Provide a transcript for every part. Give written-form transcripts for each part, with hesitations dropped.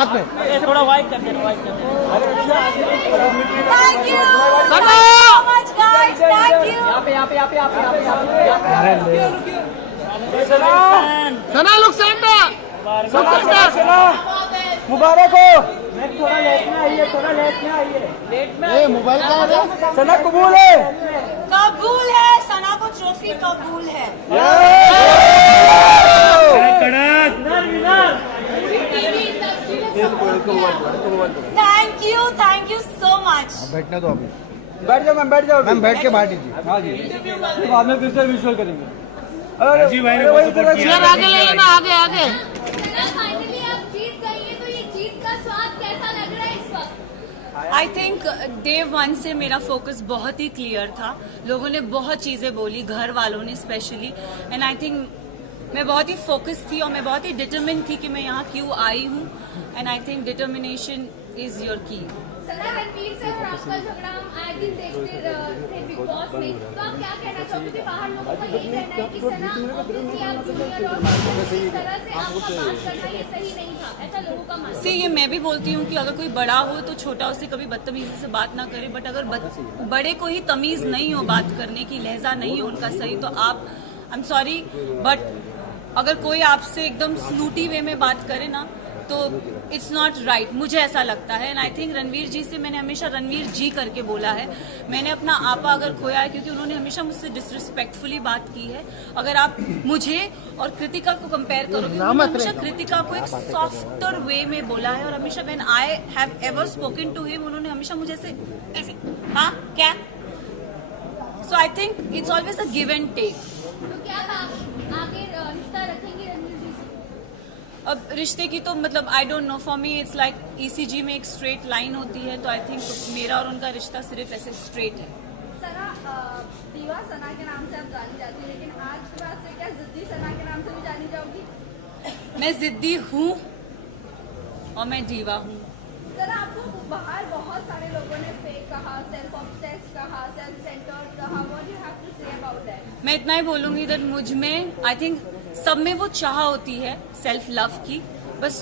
हाथ में। थोड़ा वाइड कर देना, वाइड कर देना। Thank you so much guys, thank you. Sana look centre, मुबारक हो। थोड़ा लेट में आइए, थोड़ा लेट में आइए। लेट में ए मोबाइल कहाँ है? सना कबूल है, कबूल है, सना को ट्रॉफी कबूल है। Thank you so much. बैठने दो अभी, बैठ जाओ मैम, बैठ जाओ मैम बैठ के बाहर दीजिए। हाँ जी, बाद में फिर से विजुअल करेंगे। राजीव भाई ने बहुत सपोर्ट किया। सर आगे ले लेना, आगे आगे। फाइनली आप जीत गई है, तो ये जीत का स्वाद कैसा लग रहा है इस वक्त? आई थिंक डे 1 से मेरा फोकस बहुत ही क्लियर था। लोगों ने बहुत चीजें बोली, घर वालों ने स्पेशली, एंड आई थिंक मैं बहुत ही फोकस थी और मैं बहुत ही डिटरमिन थी कि मैं यहाँ क्यों आई हूँ, and I think determination is your की। सना, रणवीर से और आपका झगड़ा हम आए दिन देखते थे बिग बॉस में, तो आप क्या कहना चाहोगे? क्योंकि बाहर लोगों का यही कहना है कि सना obviously आप जूनियर और इस तरह से आपका बात करना ये सही नहीं था, ऐसा लोगों का मानना है। सी, ये मैं भी बोलती हूँ कि अगर कोई बड़ा हो तो छोटा उससे कभी बदतमीजी से बात ना करे, बट अगर बड़े को ही तमीज नहीं हो बात करने की, लहजा नहीं हो उनका सही, तो आप, आई एम सॉरी बट अगर कोई आपसे एकदम स्नूटी वे में बात करे ना तो इट्स नॉट राइट, मुझे ऐसा लगता है। एंड आई थिंक रणवीर जी से मैंने हमेशा रणवीर जी करके बोला है। मैंने अपना आपा अगर खोया है क्योंकि उन्होंने हमेशा मुझसे डिसरिस्पेक्टफुली बात की है। अगर आप मुझे और कृतिका को कंपेयर करोगे, उन्होंने हमेशा कृतिका को एक सॉफ्टर वे में बोला है, और हमेशा when I have ever spoken to him, उन्होंने हमेशा मुझे ऐसे हाँ क्या, so I think it's always a give and take. तो क्या आप आगे रिश्ता रखेंगे रणवीर जी से? अब रिश्ते की तो मतलब आई don't know, for me it's like ECG में एक स्ट्रेट लाइन होती है, तो आई थिंक मेरा और उनका रिश्ता सिर्फ ऐसे स्ट्रेट है। सना, दीवा सना के नाम से आप जानी जाती है, लेकिन आज के बाद से क्या जिद्दी सना के नाम से भी जानी जाओगी? मैं जिद्दी हूँ और मैं दीवा हूँ। सना, आपको बाहर बहुत सारे लोगों ने फेक कहा, सेल्फ ऑब्सेस्ड कहा, सेल्फ सेंटर्ड कहा, what you have to say about that? मैं इतना ही बोलूंगी दैट मुझ में, आई थिंक सब में वो चाह होती है सेल्फ लव की, बस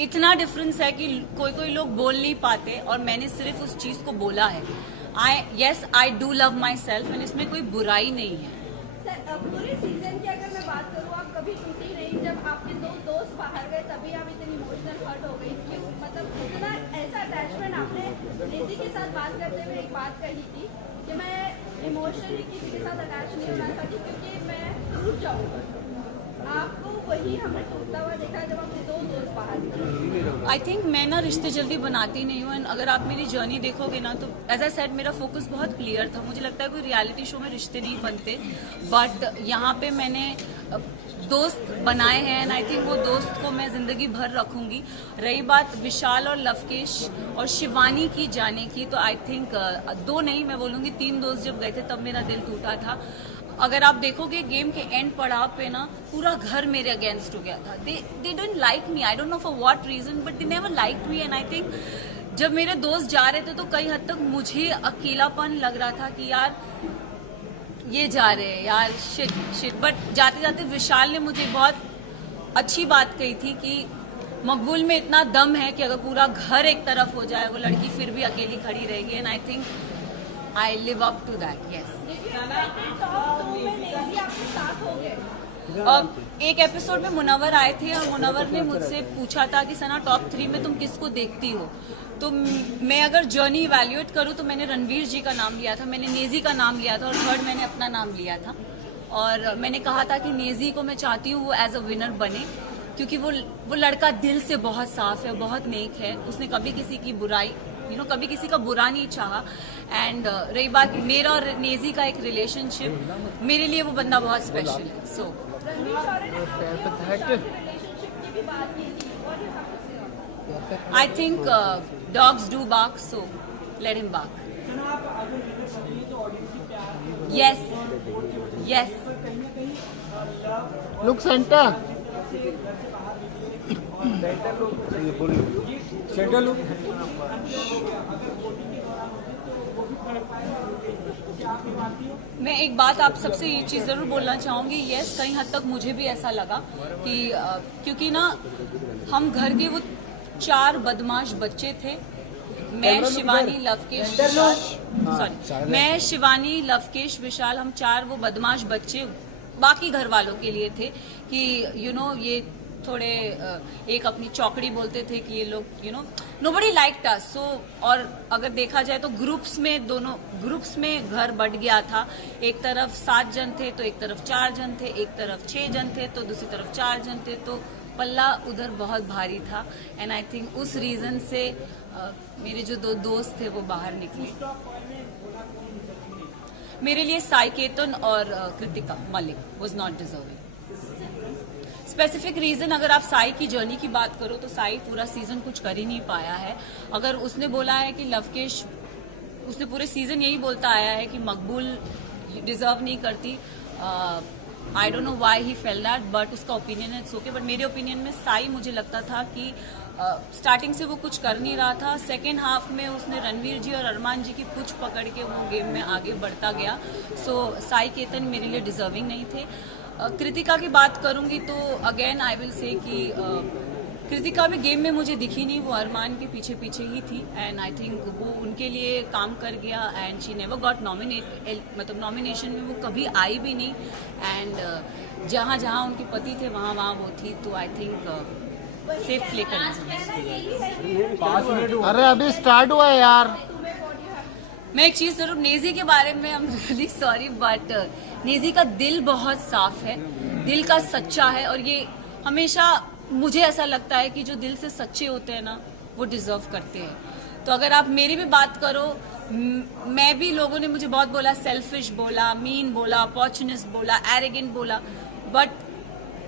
इतना डिफरेंस है कि कोई कोई लोग बोल नहीं पाते और मैंने सिर्फ उस चीज को बोला है। I do love my self, and इसमें कोई बुराई नहीं है। सर, पूरे सीजन की अगर मैं बात करूँ, आप कभी टूटी नहीं। जब आपके दो दोस्त बाहर गए तभी आप इतनी इमोशनल हर्ट हो गई। क्यों, मतलब इतना ऐसा अटैचमेंट? आपने नेजी के साथ बात करते हुए एक बात कही थी कि मैं इमोशनली किसी के साथ अटैच नहीं होना चाहती क्योंकि मैं टूट जाऊंगा। आपको वही हमें टूटता हुआ देखा जब आपके दो दोस्त बाहर गए। आई थिंक मैं ना रिश्ते जल्दी बनाती नहीं हूँ, एंड अगर आप मेरी जर्नी देखोगे ना तो एज आई सेड मेरा फोकस बहुत क्लियर था। मुझे लगता है कोई रियलिटी शो में रिश्ते नहीं बनते, बट यहाँ पे मैंने दोस्त बनाए हैं, एंड आई थिंक वो दोस्त को मैं जिंदगी भर रखूंगी। रही बात विशाल और लवकेश और शिवानी की जाने की, तो आई थिंक 2 नहीं मैं बोलूँगी 3 दोस्त जब गए थे तब मेरा दिल टूटा था। अगर आप देखोगे गेम के एंड पड़ाव पे ना पूरा घर मेरे अगेंस्ट हो गया था। They didn't like me, I don't know for what reason, but they never liked me, and I think जब मेरे दोस्त जा रहे थे तो कई हद तक मुझे अकेलापन लग रहा था कि यार ये जा रहे हैं यार, शिट। बट जाते जाते विशाल ने मुझे बहुत अच्छी बात कही थी कि मकबूल में इतना दम है कि अगर पूरा घर एक तरफ हो जाए वो लड़की फिर भी अकेली खड़ी रहेगी, and I think I live up to that. Yes, एक एपिसोड में मुनव्वर आए थे और मुनव्वर ने मुझसे पूछा था कि सना टॉप 3 में तुम किसको देखती हो, तो मैं अगर जर्नी इवैल्यूएट करूं तो मैंने रणवीर जी का नाम लिया था, मैंने नेजी का नाम लिया था, और थर्ड मैंने अपना नाम लिया था। और मैंने कहा था कि नेजी को मैं चाहती हूँ वो एज अ विनर बने, क्योंकि वो लड़का दिल से बहुत साफ है, बहुत नेक है, उसने कभी किसी की बुराई कभी किसी का बुरा नहीं चाहा। एंड रही बात मेरा और नेजी का एक रिलेशनशिप, मेरे लिए वो बंदा बहुत स्पेशल है। So I think dogs do bark, so let him bark. Yes yes, look centre, centre look. मैं एक बात आप सबसे ये चीज़ ज़रूर बोलना चाहूँगी, यस कहीं हद तक मुझे भी ऐसा लगा कि क्योंकि ना हम घर के वो 4 बदमाश बच्चे थे। मैं शिवानी लवकेश सॉरी मैं शिवानी लवकेश विशाल, हम 4 वो बदमाश बच्चे बाकी घर वालों के लिए थे कि ये थोड़े एक अपनी चौकड़ी बोलते थे कि ये लोग नोबडी लाइक्ड अस। सो और अगर देखा जाए तो दोनों ग्रुप्स में घर बट गया था। एक तरफ 7 जन थे तो एक तरफ 4 जन थे, एक तरफ 6 जन थे तो दूसरी तरफ 4 जन थे, तो पल्ला उधर बहुत भारी था। एंड आई थिंक उस रीजन से मेरे जो 2 दोस्त थे वो बाहर निकले। मेरे लिए साई केतन और Kritika Malik was not deserving. Specific reason अगर आप साई की जर्नी की बात करो तो साई पूरा सीजन कुछ कर ही नहीं पाया है। अगर उसने बोला है कि लवकेश, उसने पूरे सीजन यही बोलता आया है कि मकबूल डिजर्व नहीं करती। आई don't know why he fail that, but उसका ओपिनियन है, इट्स ओके। बट मेरे ओपिनियन में साई, मुझे लगता था कि स्टार्टिंग से वो कुछ कर नहीं रहा था। सेकेंड हाफ में उसने रणवीर जी और अरमान जी की पूछ पकड़ के वो गेम में आगे बढ़ता गया। सो साई केतन मेरे लिए डिजर्विंग नहीं थे। कृतिका की बात करूंगी तो अगेन आई विल से कि कृतिका भी गेम में मुझे दिखी नहीं, वो अरमान के पीछे पीछे ही थी। एंड आई थिंक वो उनके लिए काम कर गया एंड शी नेवर गॉट मतलब नॉमिनेशन में वो कभी आई भी नहीं। एंड जहाँ जहाँ उनके पति थे वहाँ वहाँ वो थी। तो आई थिंक सेफ प्ले करना। अरे अभी स्टार्ट हुआ है यार। मैं एक चीज जरूर, नेजी के बारे में I am really sorry, but Naezy का दिल बहुत साफ है, दिल का सच्चा है। और ये हमेशा मुझे ऐसा लगता है कि जो दिल से सच्चे होते हैं ना वो डिजर्व करते हैं। तो अगर आप मेरी भी बात करो, मैं भी, लोगों ने मुझे बहुत बोला, सेल्फिश बोला, मीन बोला, अपॉर्चुनिस्ट बोला, एरोगेंट बोला, बट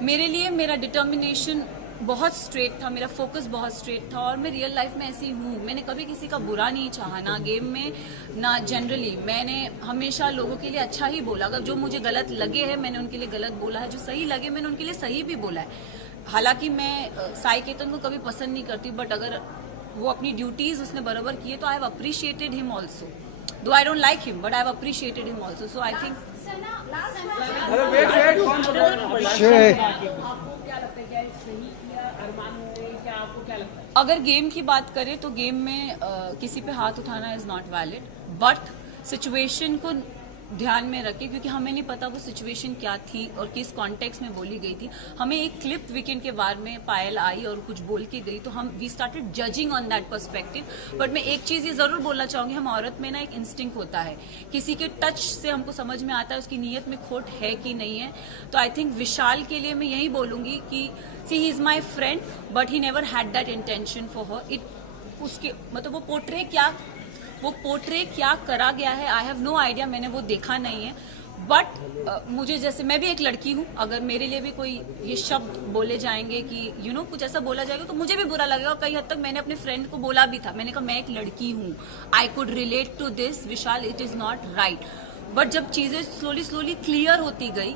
मेरे लिए मेरा डिटर्मिनेशन बहुत स्ट्रेट था, मेरा फोकस बहुत स्ट्रेट था। और मैं रियल लाइफ में ऐसी हूँ, मैंने कभी किसी का बुरा नहीं चाहा, ना गेम में ना जनरली। मैंने हमेशा लोगों के लिए अच्छा ही बोला। अगर जो मुझे गलत लगे हैं मैंने उनके लिए गलत बोला है, जो सही लगे मैंने उनके लिए सही भी बोला है। हालांकि मैं साई केतन को कभी पसंद नहीं करती, बट अगर वो अपनी ड्यूटीज उसने बराबर किए तो I have appreciated him also. Though I don't like him but I have appreciated him also. So I think अगर गेम की बात करें तो गेम में किसी पे हाथ उठाना is not valid, but situation को ध्यान में रखें, क्योंकि हमें नहीं पता वो सिचुएशन क्या थी और किस कॉन्टेक्स्ट में बोली गई थी। हमें एक क्लिप वीकेंड के बारे में पायल आई और कुछ बोल के गई तो हम we started judging on that perspective. But मैं एक चीज ये जरूर बोलना चाहूंगी, हम औरत में ना एक इंस्टिंक्ट होता है, किसी के टच से हमको समझ में आता है उसकी नीयत में खोट है कि नहीं है। तो आई थिंक विशाल के लिए मैं यही बोलूंगी कि see he is my friend but he never had that intention for her. उसके मतलब वो पोर्ट्रे क्या करा गया है आई हैव नो आइडिया, मैंने वो देखा नहीं है। बट मुझे, जैसे मैं भी एक लड़की हूँ, अगर मेरे लिए भी कोई ये शब्द बोले जाएंगे कि कुछ ऐसा बोला जाएगा तो मुझे भी बुरा लगेगा। कई हद तक मैंने अपने फ्रेंड को बोला भी था, मैंने कहा मैं एक लड़की हूँ, I could relate to this Vishal, it is not right. But जब चीजें स्लोली क्लियर होती गई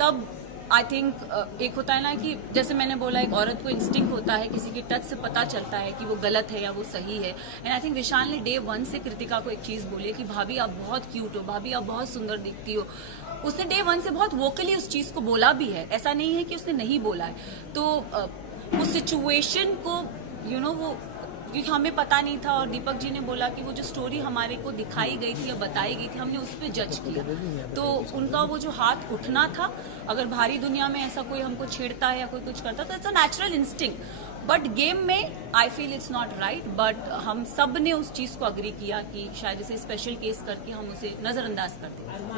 तब आई थिंक एक होता है ना कि जैसे मैंने बोला, एक औरत को इंस्टिंक्ट होता है, किसी के टच से पता चलता है कि वो गलत है या वो सही है। एंड आई थिंक विशाल ने डे 1 से कृतिका को एक चीज बोली कि भाभी आप बहुत क्यूट हो, भाभी आप बहुत सुंदर दिखती हो। उसने डे 1 से बहुत वोकली उस चीज को बोला भी है, ऐसा नहीं है कि उसने नहीं बोला है। तो उस सिचुएशन को वो क्योंकि हमें पता नहीं था, और दीपक जी ने बोला कि वो जो स्टोरी हमारे को दिखाई गई थी या बताई गई थी हमने उस पर जज किया। तो उनका वो जो हाथ उठना था, अगर भारी दुनिया में ऐसा कोई हमको छेड़ता है या कोई कुछ करता तो it's a natural instinct. But game में I feel it's not right. But हम सब ने उस चीज को अग्री किया कि शायद इसे स्पेशल केस करके हम उसे नजरअंदाज करते हैं।